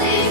all